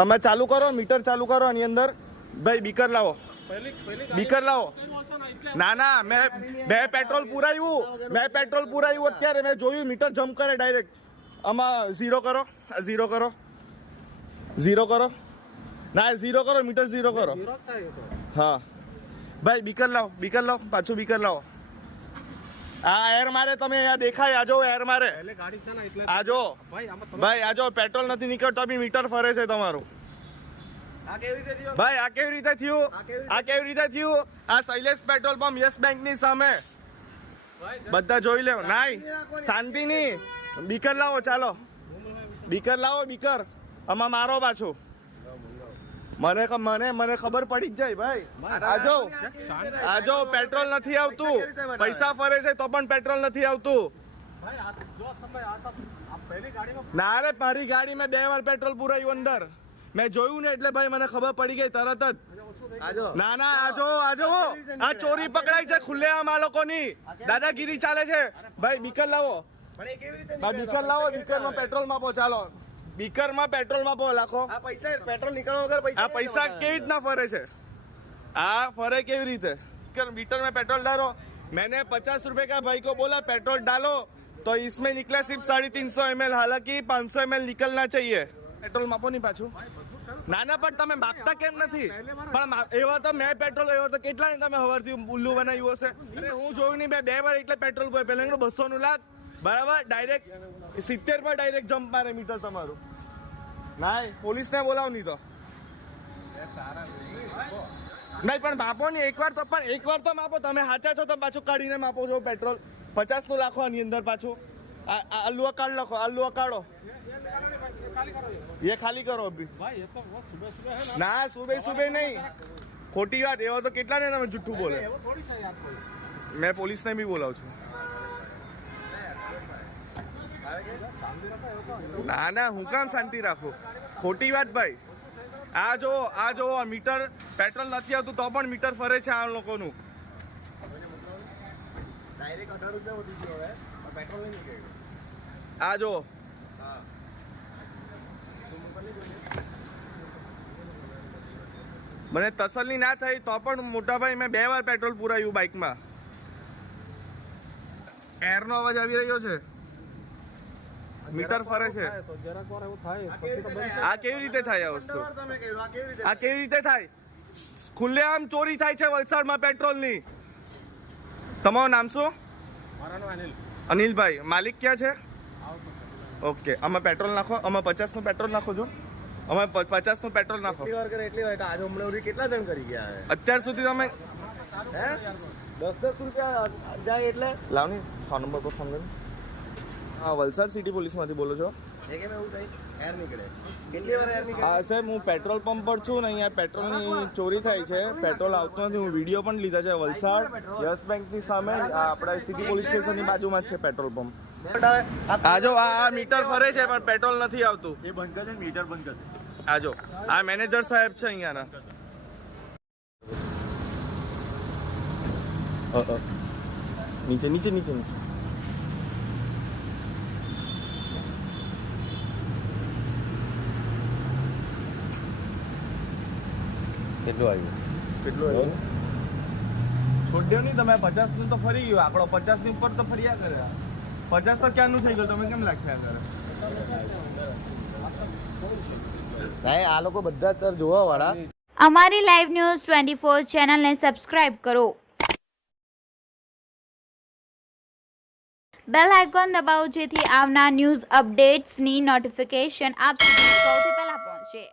અમે ચાલુ કરો, મીટર ચાલુ કરો આની અંદર. ભાઈ બીકર લાવો, બીકર લાવો. ના ના, મેં પેટ્રોલ પુરાવ્યું અત્યારે. મેં જોયું મીટર જમ્પ કરે ડાયરેક્ટ. આમાં ઝીરો કરો, ઝીરો કરો. ના ઝીરો કરો, મીટર ઝીરો કરો. હા ભાઈ બીકર લાવો, પાછું બીકર લાવો. આ એર મારે, તમે અહીંયા દેખાય. આજો એર મારે, આજો ભાઈ, આજો. પેટ્રોલ નથી નીકળતો બી મીટર ફરે છે તમારું. ભાઈ આ કેવી રીતે થયું? આ Shailesh petrol pump yes bank ની સામે. બધા જોઈ લેવો. નાઈ શાંતિ ની. બીકર લાવો, ચાલો બીકર લાવો. બીકર આમાં મારો પાછું. મને ખબર પડી જ જાય ભાઈ. આજો પેટ્રોલ નથી આવતું. પૈસા ફરે છે તો પણ પેટ્રોલ નથી આવતું. ના રે, મારી ગાડી મેં 2 વાર પેટ્રોલ પુરાયું અંદર. મેં જોયું ને એટલે ભાઈ મને ખબર પડી ગઈ તરત જ. ના ના, આજો. આ ચોરી પકડાઈ છે ખુલ્લેઆમ. આ લોકોની દાદાગીરી ચાલે છે. ભાઈ બીકર લાવો, બીકરમાં પેટ્રોલ માપો. ચાલો બીકરમાં પેટ્રોલ માપો. લાખો આ પૈસા પેટ્રોલ નીકળવા વગર આ પૈસા કેવી રીતના ફરે છે? આ ફરે કેવી રીતે? मीटर में पेट्रोल डालो. मैंने 50 रुपए का भाई को बोला पेट्रोल डालो, तो इसमें निकला सिर्फ 350 ml. हालांकि 500 ml निकलना चाहिए. पेट्रोल मापो नहीं पाछू. ના ના, પણ તમે માપતા કેમ નથી? પણ એવા તો મેં પેટ્રોલ એવો તો કેટલા ને તમે હવારથી ઉલ્લુ બનાવ્યું હશે. અરે હું જોયું નહીં. મેં 2 વાર એટલે પેટ્રોલ પર પહેલા 200 નું લાખ બરાબર. ડાયરેક્ટ 70 પર ડાયરેક્ટ જમ્પ મારે મીટર તમારું. ના પોલીસને બોલાવ નહીં તો નહીં, પણ માપો નહીં એકવાર તો. પણ એકવાર તો માપો. તમે સાચા છો તો પાછું કાઢીને માપો છો પેટ્રોલ. 50 નું લાખો આની અંદર પાછું. આલુ કાઢ લખો, આલુ કાઢો. ये खाली करो अभी भाई. ये तो बहुत सुबह है ना. सुबह नहीं, खोटी बात. एवा तो કેટલા ને તમે જુઠ્ઠું બોલે. मैं पुलिस ने भी बोला છું. ના ના, હું કામ શાંતિ રાખું? ખોટી વાત ભાઈ. આ જો મીટર પેટ્રોલ નથી આવતું તો પણ મીટર ફરે છે આ લોકોનું. ડાયરેક્ટ 18 રૂપિયા વધી ગયો હવે. પેટ્રોલ નહીં નીકળ્યું. આ જો મને તસલ્લી ના થઈ તો પણ મોટા ભાઈ મેં 2 વાર પેટ્રોલ પુરાયું બાઇકમાં. એરનો અવાજ આવી રહ્યો છે. મીટર ફરે છે. આ કેવી રીતે થાય? આ વસ્તુ આ કેવી રીતે થાય? ખુલ્લેઆમ ચોરી થાય છે વલસાડમાં પેટ્રોલની. તમારું નામ શું? મારું નામ અનિલ. અનિલભાઈ, માલિક ક્યાં છે? ઓકે, આમાં પેટ્રોલ નાખો. આમાં 50 નું પેટ્રોલ નાખો. જો અમે 50 નું પેટ્રોલ નાખો. કેટલા જણ કરી ગયા અત્યાર સુધી? તમે 10 રૂપિયા જાય એટલે લાવ ને 100 નંબર પર ફોન કરી. હા, વલસાડ સિટી પોલીસમાંથી બોલો છો? હા સાહેબ, હું પેટ્રોલ પંપ પર છું ને. અહીંયા પેટ્રોલની ચોરી થાય છે. પેટ્રોલ આવતું નથી. હું વિડીયો પણ લીધા છે. વલસાડ યસ બેંકની સામે આપણા સિટી પોલીસ સ્ટેશનની બાજુમાં જ છે પેટ્રોલ પંપ. આજો આ મીટર ફરે છે પણ પેટ્રોલ નથી આવતું. એ બંધ કરે, મીટર બંધ કરે. આજો આ મેનેજર સાહેબ છે અહીંયાના. નીચે નીચે નીચે નીચે. કેટલું આવ્યું? છોડ્યો નહીં તમે. 50 નું તો ફરી ગયું આંકડો. 50 ની ઉપર તો ફર્યા કરે. 50 તો ક્યાંનું થઈ ગયું? તમે કેમ લખ્યા કરે? આ લોકો બધા સર જોવા વાળા. અમારી લાઈવ ન્યૂઝ 24 ચેનલને સબસ્ક્રાઇબ કરો. બેલ આઇકોન દબાવો જેથી આવનાર ન્યૂઝ અપડેટ્સની નોટિફિકેશન આપ સુધી સૌથી પહેલા પહોંચે.